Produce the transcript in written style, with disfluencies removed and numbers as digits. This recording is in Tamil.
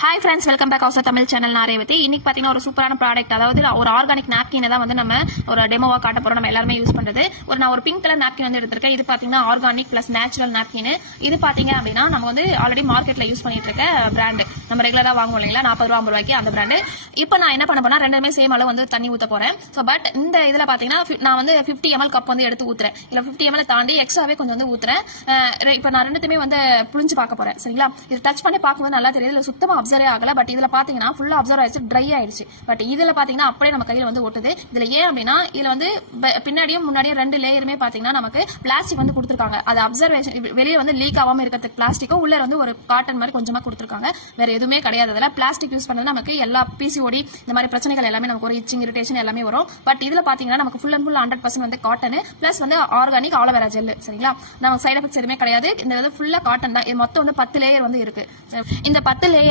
Hi friends, welcome back house Tamil channel. நான் ரேவதி. இன்னைக்கு பாத்தீங்கன்னா ஒரு சூப்பரான ப்ராடக்ட், அதாவது ஒரு ஆர்கானிக் நாப்கின் தான் வந்து நம்ம ஒரு டெமோவா காட்ட போறோம். நம்ம எல்லாருமே யூஸ் பண்றது நான் ஒரு பிங்க் கலர் நாப்கின் வந்து எடுத்திருக்கேன். இது பாத்தீங்கன்னா ஆர்கானிக் பிளஸ் நேச்சுரல் நாப்கின். இது பாத்தீங்க அப்படின்னா நம்ம வந்து ஆல்ரெடி மார்க்கெட்ல யூஸ் பண்ணிட்டு இருக்க பிராண்ட், நம்ம ரெகுலரா வாங்குவோம் இல்லைங்களா, 40 ரூபா 50 ரூபாய்க்கு அந்த பிராண்ட். இப்போ நான் என்ன பண்ண போறேன், ரெண்டுமே சேம் அளவு வந்து தண்ணி ஊத்த போறேன். பட் இந்த இதுல பாத்தீங்கன்னா நான் வந்து 50 ml கப் வந்து எடுத்து ஊத்துறேன். இல்ல 50 ml தாண்டி எக்ஸ்ட்ராவே கொஞ்சம் வந்து ஊத்துறேன். இப்போ நான் ரெண்டுமே வந்து புளிஞ்சு பார்க்க போறேன். சரிங்களா, இது டச் பண்ணி பார்க்கும்போது நல்லா தெரியுது. இதுல சுத்தமா அப்சர்வே ஆகல. பட் இதுல பாத்தீங்கன்னா ஃபுல்லா அப்சர்வ் ஆயிடுச்சு, ட்ரை ஆயிடுச்சு. பட் இதுல பாத்தீங்கன்னா அப்படியே நம்ம கையில வந்து ஒட்டுது. இதுல ஏன் அப்படின்னா இதுல வந்து பின்னாடியும் முன்னாடியும் ரெண்டு லேயருமே பாத்தீங்கன்னா நமக்கு பிளாஸ்டிக் வந்து கொடுத்துருக்காங்க. அது அப்சர்வேஷன் வெளியே வந்து லீக் ஆகாம இருக்கிறதுக்கு பிளாஸ்டிக்கும், உள்ள வந்து ஒரு காட்டன் மாதிரி கொஞ்சமா கொடுத்துருக்காங்க. வேற எதுவுமே கிடையாது. அதுல பிளாஸ்டிக் யூஸ் பண்ணது நமக்கு எல்லா பிசிஓடி இந்த மாதிரி பிரச்சனைகள் எல்லாமே நமக்கு ஒரு இச்சிங் இரிட்டேஷன் எல்லாமே வரும். பட் இதுல பாத்தீங்கன்னா நமக்கு ஃபுல் அண்ட் ஃபுல் 100% வந்து காட்டன் பிளஸ் வந்து ஆர்கானிக் ஆலோவேரா ஜெல். சரிங்களா, நமக்கு சைட் எஃபெக்ட்ஸ் எதுவுமே கிடையாது. இந்த ஃபுல்லா காட்டன் தான். இது மொத்தம் வந்து 10 லேயர் வந்து இருக்கு. இந்த 10 லேயர்